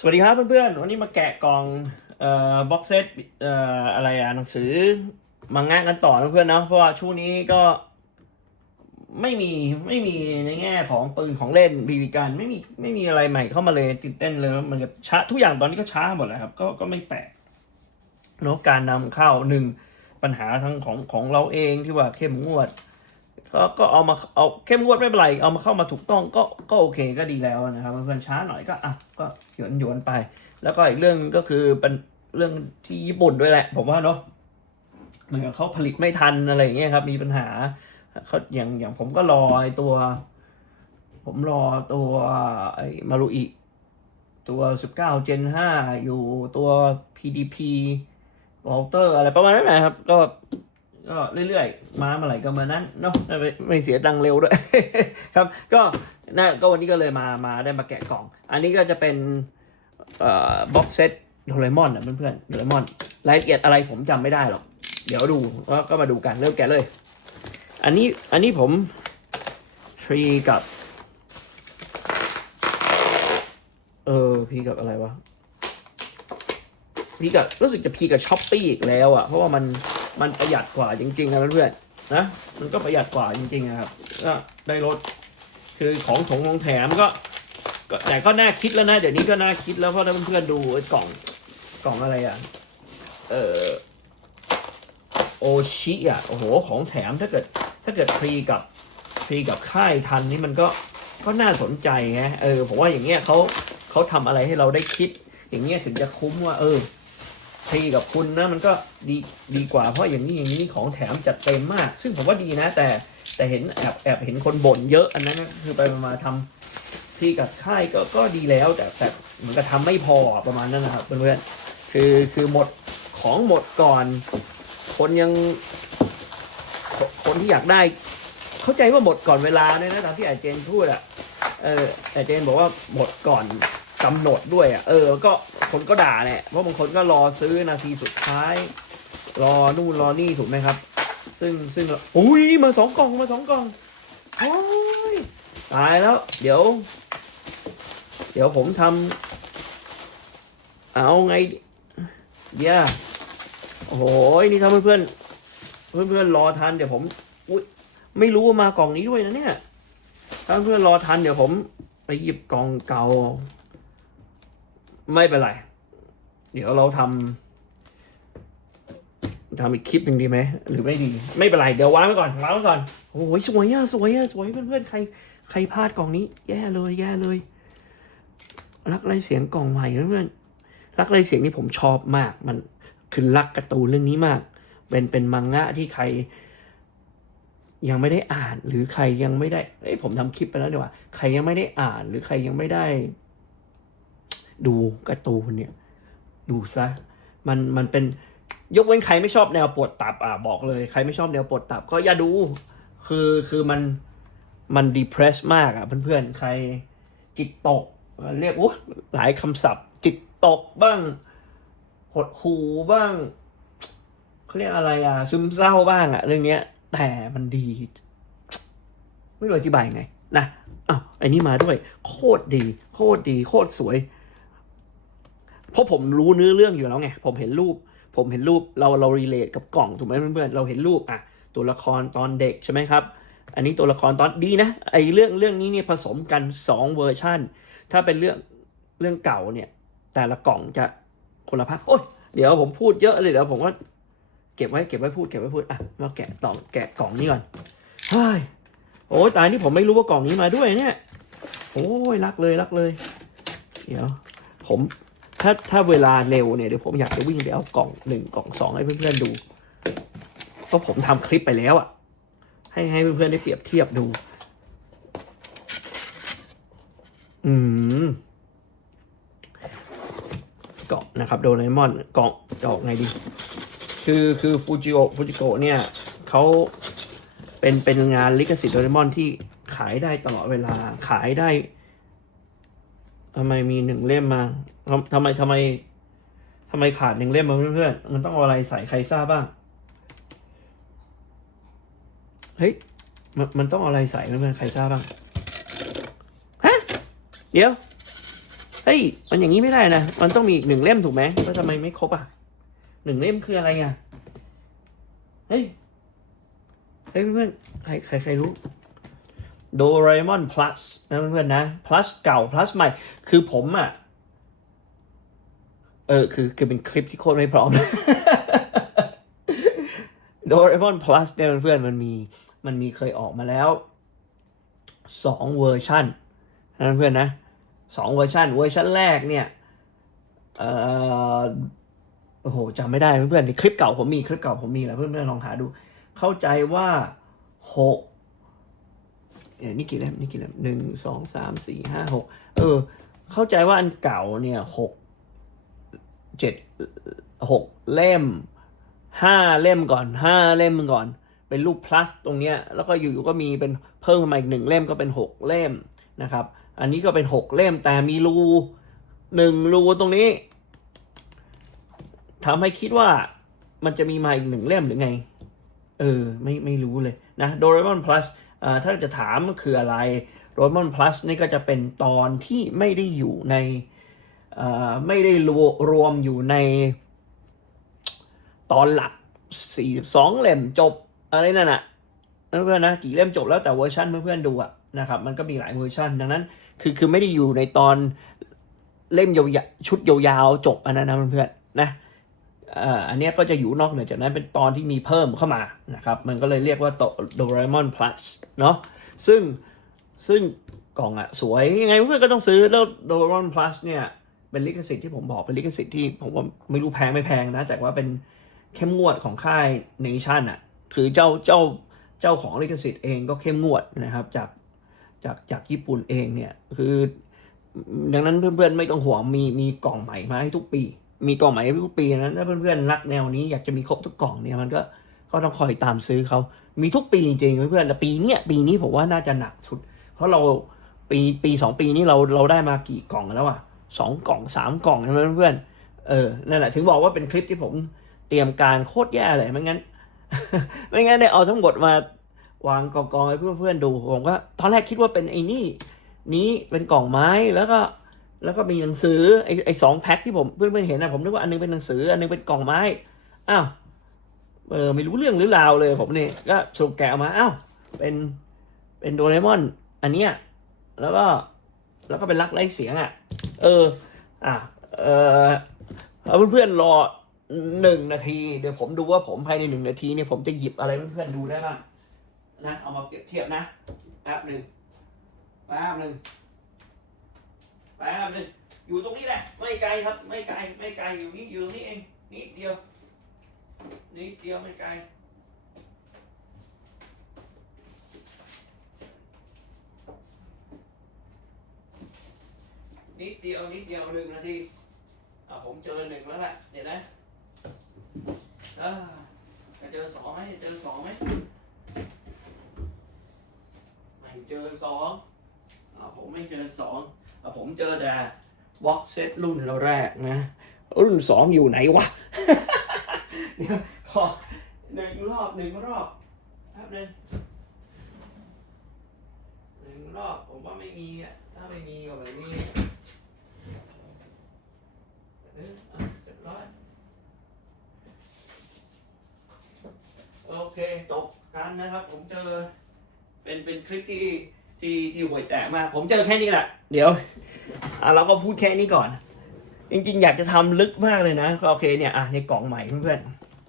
สวัสดีครับเพื่อนๆ วันนี้มาแกะกล่องเอ่อบ็อกเซตเอ่ออะไรอะหนังสือมังงะกันต่อนะเพื่อนเนาะเพราะว่าช่วงนี้ก็ไม่มีไม่มีในแง่ของปืนของเล่นบีบีกันไม่มีไม่มีอะไรใหม่เข้ามาเลยตื่นเต้นเลยมันจะช้าทุกอย่างตอนนี้ก็ช้าหมดแล้วครับ ก็ก็ไม่แปลกเนาะการนำเข้าหนึ่งปัญหาทั้งของของเราเองที่ว่าเข้มงวด ก็ก็เอามาเอาเข้มงวดไม่เป็นไร เอามาเข้ามาถูกต้องก็ก็โอเคก็ดีแล้วนะครับเพื่อนช้าหน่อยก็อะก็หยวนหยวนไป แล้วก็อีกเรื่องก็คือเป็นเรื่องที่ญี่ปุ่นด้วยแหละ ผมว่าเนาะเหมือนเขาผลิตไม่ทันอะไรอย่างเงี้ยครับ มีปัญหาเขาอย่างอย่างผมก็รอไอตัว ผมรอตัวไอ้มารุอิตัว 19 Gen 5 อยู่ตัว PDP วอลเตอร์อะไรประมาณนั้นนะครับ ก็ ก็เรื่อยๆ มาเมื่อไหร่ก็มานั้นเนาะไม่ไม่เสียตังค์เร็วด้วย ครับ ก็น่าก็วันนี้ก็เลยมามาได้มาแกะกล่อง อันนี้ก็จะเป็นเอ่อบ็อกเซตโดเรมอนนะเพื่อนๆโดเรมอนรายละเอียดอะไรผมจำไม่ได้หรอก เดี๋ยวดูแล้วก็มาดูกันเริ่มแกะเลย อันนี้อันนี้ผมทรีกับเออพีกับอะไรวะพีกับรู้สึกจะพีกับช้อปปี้อีกแล้วอะเพราะว่ามัน มันประหยัดกว่าจริงๆนะเพื่อนๆนะมันก็ประหยัดกว่าจริงๆนะครับก็ได้ลดคือของถงของแถมก็แต่ก็น่าคิดแล้วนะเดี๋ยวนี้ก็น่าคิดแล้วเพราะถ้าเพื่อนๆดูกล่องกล่องอะไรอะเออโอชิอะโอ้โหของแถมถ้าเกิดถ้าเกิดฟรีกับฟรีกับค่ายทันนี่มันก็ก็น่าสนใจไงเออผมว่าอย่างเงี้ยเขาเขาทำอะไรให้เราได้คิด อย่างเงี้ยถึงจะคุ้มว่า เออ ฟรีกับคุณนะมันก็ดีดีกว่าเพราะอย่างนี้อย่างนี้ของแถมจัดเต็มมาก ซึ่งผมว่าดีนะ แต่แต่เห็นแอบแอบเห็นคนบ่นเยอะอันนั้นนะคือไปมาทำฟรีกับค่ายก็ก็ดีแล้ว แต่แต่เหมือนกับทำไม่พอประมาณนั้นนะครับเพื่อนๆคือคือหมดของหมดก่อน คนยังคคนที่อยากได้ เข้าใจว่าหมดก่อนเวลาเนี่ยนะตามที่อาเจนพูดอะเอออาเจนบอกว่าหมดก่อน กำหนดด้วยอะเออ ก็คนก็ด่าแหละ เพราะบางคนก็รอซื้อนาทีสุดท้าย รอนู่นรอนี่ถูกไหมครับ ซึ่งซึ่งอุ้ยมาสองกล่องมาสองกล่องโอ้ยตายแล้ว เดี๋ยว เดี๋ยวผมทำเอาไงเดี๋ยวโอ้โหนี่ทำเพื่อนเพื่อนเพื่อนเพื่อนรอทันเดี๋ยวผมอุ้ยไม่รู้ว่ามากล่องนี้ด้วยนะเนี่ยถ้าเพื่อนรอทันเดี๋ยวผมไปหยิบกล่องเก่า ไม่เป็นไร เดี๋ยวเราทำทำอีกคลิปหนึ่งดีไหม หรือไม่ดี ไม่เป็นไร เดี๋ยววางไว้ก่อนวางไว้ก่อน โอ้ยสวยอะสวยอะสวยเพื่อนๆ ใคร ใครพลาดกล่องนี้ แย่เลย แย่เลย รักไรเสียงกล่องใหม่เพื่อนๆ รักไรเสียงนี่ผมชอบมาก มันคือรักการ์ตูนเรื่องนี้มาก เป็น เป็นมังงะที่ใครยังไม่ได้อ่านหรือใครยังไม่ได้ เอ้ยผมทำคลิปไปแล้วดีกว่า ใครยังไม่ได้อ่านหรือใครยังไม่ได้ ดูการ์ตูนเนี่ย ดูซะมันมันเป็นยกเว้นใครไม่ชอบแนวปวดตับอะบอกเลยใครไม่ชอบแนวปวดตับ ก็อย่าดูคือคือมันมันดีเพรสมากอะเพื่อนๆ ใครจิตตก เรียกอู้หลายคำศัพท์ จิตตกบ้าง หดหูบ้างเขาเรียกอะไรอะ ซึมเศร้าบ้างอะ เรื่องเนี้ย แต่มันดี ไม่รู้อธิบายไง นะอ้าวไอ้นี่มาด้วย โคตรดี โคตรดี โคตรสวย ราะผมรู้เนื้อเรื่องอยู่แล้วไง ผมเห็นรูป ผมเห็นรูปเราเรารีเลทกับกล่องถูกไหมเพื่อนๆเราเห็นรูปอะตัวละครตอนเด็กใช่ไหมครับ อันนี้ตัวละครตอนดีนะไอเรื่องเรื่องนี้เนี่ยผสมกันสองเวอร์ชันถ้าเป็นเรื่องเรื่องเก่าเนี่ยแต่ละกล่องจะคนละภาคโอ้ยเดี๋ยวผมพูดเยอะเลยเดี๋ยวผมก็เก็บไว้เก็บไว้พูดเก็บไว้พูดอะมาแกะต่อแกะกล่องนี้ก่อนเฮ้ยโอ้ยตายนี่ผมไม่รู้ว่ากล่องนี้มาด้วยเนี่ยโอ้ยรักเลยรักเลย เดี๋ยว ผม ถ้าถ้าเวลาเร็วเนี่ยเดี๋ยวผมอยากจะวิ่งไปเอากล่องหนึ่งกล่องสองให้เพื่อนๆดูเพราะผมทำคลิปไปแล้วอะให้ให้เพื่อนๆได้เปรียบเทียบดู อืมกล่องนะครับโดเรมอนกล่องจะออกไงดี คือคือฟูจิโอฟูจิโกเนี่ยเขาเป็นเป็นงานลิขสิทธิ์โดเรมอนที่ขายได้ตลอดเวลาขายได้ ทำไมมีหนึ่งเล่มมาทำไมทำไมทำไมขาดหนึ่งเล่มมาเพื่อนๆมันต้องเอาอะไรใส่ใครทราบบ้างเฮ้ยมันมันต้องเอาอะไรใส่เพื่อนๆใครทราบบ้างฮะเดี๋ยวเฮ้ยมันอย่างนี้ไม่ได้นะมันต้องมีอีกหนึ่งเล่มถูกไหมว่าทำไมไม่ครบอะหนึ่งเล่มคืออะไรอะเฮ้ยเฮ้ยเพื่อนๆใครใครใครรู้ โดราเอมอน plus นะเพื่อนๆนะ plus เก่า plus ใหม่ คือผมอะ เออ คือ คือเป็นคลิปที่โคตรไม่พร้อมโดราเอมอน plus เนี่ยเพื่อนๆมันมี มันมีเคยออกมาแล้วสองเวอร์ชันนะเพื่อนๆนะสองเวอร์ชันเวอร์ชันแรกเนี่ย เอ่อ โอ้โหจำไม่ได้เพื่อนๆในคลิปเก่าผมมี คลิปเก่าผมมีแล้วเพื่อนๆลองหาดู เข้าใจว่าหก เอ้ยนี่กี่เล่มนี่กี่เล่มหนึ่งสองสามสี่ห้าหกเออ เข้าใจว่าอันเก่าเนี่ยหกเจ็ดหกเล่มห้าเล่มก่อนห้าเล่มก่อน เป็นรูป plus ตรงเนี้ยแล้วก็อยู่ๆก็มีเป็นเพิ่มมาอีกหนึ่งเล่มก็เป็นหกเล่มนะครับ อันนี้ก็เป็นหกเล่มแต่มีรูหนึ่งรูตรงนี้ทำให้คิดว่ามันจะมีมาอีกหนึ่งเล่มหรือไง เออ ไม่ไม่รู้เลยนะโดเรมอน plus ถ้าจะถามคืออะไรโดเรมอน plus นี่ก็จะเป็นตอนที่ไม่ได้อยู่ในไม่ได้รวรวมอยู่ในตอนหลัก 42 เล่มจบอะไรนั่นน่ะนะเพื่อนนะกี่เล่มจบแล้วแต่เวอร์ชันเพื่อนๆดูอะนะครับมันก็มีหลายเวอร์ชันดังนั้นคือคือไม่ได้อยู่ในตอนเล่มยาวๆชุดยาวๆจบอันนั้นนะเพื่อนๆนะ อันนี้ก็จะอยู่นอกเหนือจากนั้นเป็นตอนที่มีเพิ่มเข้ามานะครับ มันก็เลยเรียกว่าโดราเอมอน plus เนาะซึ่งซึ่งกล่องอะสวยยังไงเพื่อนก็ต้องซื้อแล้วโดราเอมอน plus เนี่ยเป็นลิขสิทธิ์ที่ผมบอกเป็นลิขสิทธิ์ที่ผมว่าไม่รู้แพงไม่แพงนะแต่ว่าเป็นเข้มงวดของค่ายเนชั่นอะคือเจ้าเจ้าเจ้าของลิขสิทธิ์เองก็เข้มงวดนะครับจากจากจากญี่ปุ่นเองเนี่ยคือดังนั้นเพื่อนๆไม่ต้องห่วงมีมีกล่องใหม่มาให้ทุกปี มีกล่องใหม่ทุกปีนั้นถ้าเพื่อนๆรักแนวนี้อยากจะมีครบทุกกล่องเนี่ยมันก็ก็ต้องคอยตามซื้อเขา มีทุกปีจริงๆเพื่อนๆแต่ปีเนี้ยปีนี้ผมว่าน่าจะหนักสุด เพราะเราปีปีสองปีนี้เราเราได้มากี่กล่องแล้วอะสองกล่องสามกล่องใช่ไหมเพื่อนๆเออนั่นแหละถึงบอกว่าเป็นคลิปที่ผมเตรียมการโคตรแย่เลยไม่งั้น ไม่งั้นได้เอาทั้งหมดมาวางกองกองๆให้เพื่อนๆดูผมก็ตอนแรกคิดว่าเป็นไอ้นี่นี้เป็นกล่องไม้แล้วก็ แล้วก็มีหนังสือไอ้ไอ้สองแพ็คที่ผมเพื่อนๆเห็นนะผมนึกว่าอันนึงเป็นหนังสืออันนึงเป็นกล่องไม้อ้าวเออไม่รู้เรื่องหรือราวเลยผมนี่ก็สรุปแกะออกมาอ้าวเป็นเป็นโดเรมอน อันเนี้ยแล้วก็แล้วก็เป็นลักไล่เสียงอะ เออ อะเออเอาเพื่อนๆรอหนึ่งนาที เดี๋ยวผมดูว่าผมภายในหนึ่งนาทีเนี่ยผมจะหยิบอะไรเพื่อนๆดูได้บ้างนะเอามาเปรียบเทียบนะแป๊บหนึ่งแป๊บหนึ่ง แป๊บหนึ่งอยู่ตรงนี้แหละ ไม่ไกลครับ ไม่ไกล ไม่ไกล อยู่นี่ อยู่ตรงนี้เอง นิดเดียว นิดเดียวไม่ไกล นิดเดียว นิดเดียวหนึ่งนาทีอะผมเจอหนึ่งแล้วแหละเดี๋ยวนะเออจะเจอสองไหมจะเจอสองไหมไม่เจอสองอ่าผมไม่เจอสอง ผมเจอแต่บ็อกเซตรุ่นแรกนะ รุ่นสองอยู่ไหนวะเดี๋ยวขอหนึ่งรอบหนึ่งรอบแป๊บหนึงหนึ่งรอบผมว่าไม่มีอะถ้าไม่มีก็ไม่มีเอออะเรียบร้อยโอเคจบกันนะครับ ผมเจอเป็นเป็นคลิปที่ที่ที่ห่วยแตกมาก ผมเจอแค่นี้แหละ เดี๋ยว อะเราก็พูดแค่นี้ก่อน จริงๆ อยากจะทำลึกมากเลยนะโอเคเนี่ยอะในกล่องใหม่เพื่อน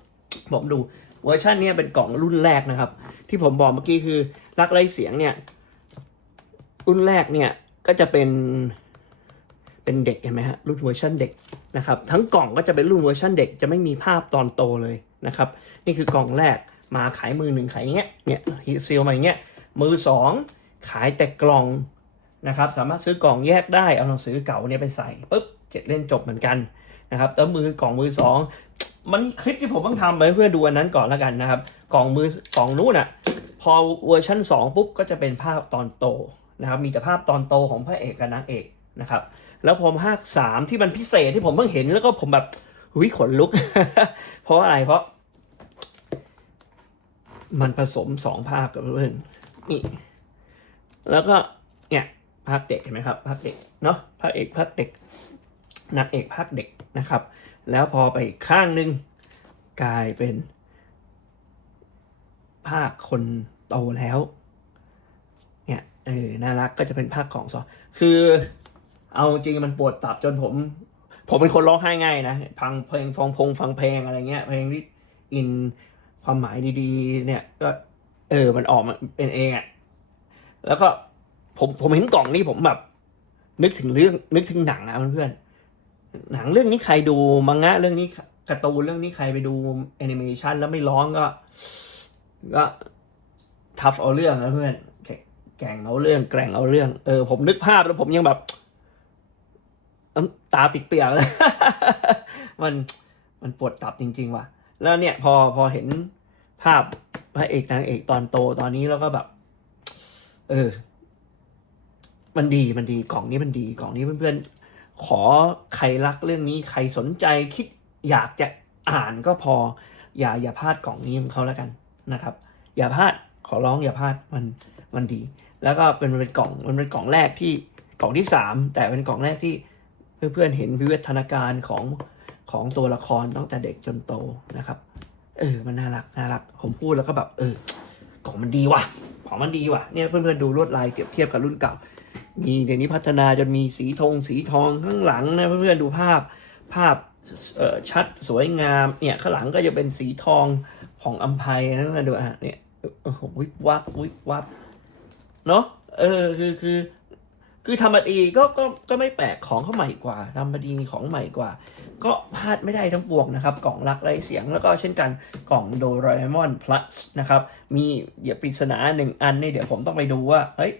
ๆผมดูเวอร์ชันเนี้ยเป็นกล่องรุ่นแรกนะครับ ที่ผมบอกเมื่อกี้คือรักไร้เสียงเนี่ย รุ่นแรกเนี่ยก็จะเป็นเป็นเด็กเห็นไหมฮะรุ่นเวอร์ชันเด็กนะครับทั้งกล่องก็จะเป็นรุ่นเวอร์ชันเด็กจะไม่มีภาพตอนโตเลยนะครับนี่คือกล่องแรกมาขายมือหนึ่งขายอย่างเงี้ยเนี่ยฮีซีลมาอย่างเงี้ยมือสองขายแต่กล่อง นะครับสามารถซื้อกล่องแยกได้เอาหนังสือเก่าเนี่ยไปใส่ปุ๊บเจ็ดเล่นจบเหมือนกันนะครับแล้วมือกล่องมือสองมันคลิปที่ผมเพิ่งทำไปเพื่อดูอันนั้นก่อนแล้วกันนะครับ กล่องมือกล่องนู้นอะพอเวอร์ชัน2ปุ๊บก็จะเป็นภาพตอนโตนะครับมีแต่ภาพตอนโตของพระเอกกับนางเอกนะครับแล้วผมภาคสามที่มันพิเศษที่ผมเพิ่งเห็นแล้วก็ผมแบบหุยขนลุก เพราะอะไรเพราะ มันผสมสองภาคกับเพื่อนนี่แล้วก็เนี่ย ภาคเด็กเห็นไหมครับภาคเด็กเนาะภาคเอกภาคเด็กนางเอกภาคเด็กนะครับ แล้วพอไปอีกข้างหนึ่งกลายเป็น ภาคคนโตแล้วเนี่ยเออน่ารักก็จะเป็นภาคของซอคือเอาจริงมันปวดตับจนผม ผมเป็นคนร้องไห้ง่ายนะฟังเพลงฟังพงฟังเพลงอะไรเงี้ยเพลงที่อินความหมายดีๆ เนี่ยก็ เออมันออกมาเป็นเองอะ่ะแล้วก็ ผมผมเห็นกล่องนี้ผมแบบ นึกถึงเรื่อง นึกถึงหนังอะเพื่อนๆหนังเรื่องนี้ใครดูมังงะเรื่องนี้การ์ตูนเรื่องนี้ใครไปดูแอนิเมชันแล้วไม่ร้องก็ ก็ทัฟเอาเรื่องนะเพื่อนแก่งเอาเรื่อง แกร่งเอาเรื่อง เออ ผมนึกภาพแล้วผมยังแบบตาปิกเปียกเลยมันมันปวดตับจริง ๆ ว่ะ แล้วเนี่ย พอพอเห็นภาพพระเอกนางเอกตอนโตตอนนี้แล้วก็แบบ เออ มันดีมันดีกล่องนี้มันดีกล่องนี้เพื่อนๆ ขอใครรักเรื่องนี้ใครสนใจคิดอยากจะอ่านก็พอ อย่าอย่าพลาดกล่องนี้ของเขาแล้วกันนะครับ อย่าพลาดขอร้องอย่าพลาดมันมันดี แล้วก็เป็นเป็นกล่องมันเป็นกล่องแรกที่กล่องที่สามแต่เป็นกล่องแรกที่เพื่อนๆเห็นวิวัฒนาการของของตัวละครตั้งแต่เด็กจนโตนะครับ เออมันน่ารักน่ารัก ผมพูดแล้วก็แบบเออกล่องมันดีว่ะของมันดีว่ะเนี่ยเพื่อนๆดูลวดลายเทียบเทียบกับรุ่นเก่า มีเดี๋ยวนี้พัฒนาจนมีสีธงสีทองข้างหลังนะเพื่อนๆดูภาพภาพชัดสวยงามเนี่ยข้างหลังก็จะเป็นสีทองของอัมภัยนะเพื่อนดูอะเนี่ยวิบวับวิบวับเนาะเออคือคือคือทำมาดีก็ก็ก็ไม่แปลกของเขาใหม่กว่าทำมาดีมีของใหม่กว่า ก็พลาดไม่ได้ทั้งปวงนะครับ กล่องรักไร้เสียงแล้วก็เช่นกันกล่องโดราเอมอน plus นะครับ มีเดี๋ยวปริศนาหนึ่งอันนี่เดี๋ยวผมต้องไปดูว่าเฮ้ย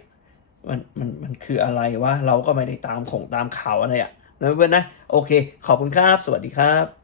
มันมันมันคืออะไรวะเราก็ไม่ได้ตามของตามข่าวอะไรอะ่ะนะเพื่อนๆนะโอเค ขอบคุณครับ สวัสดีครับ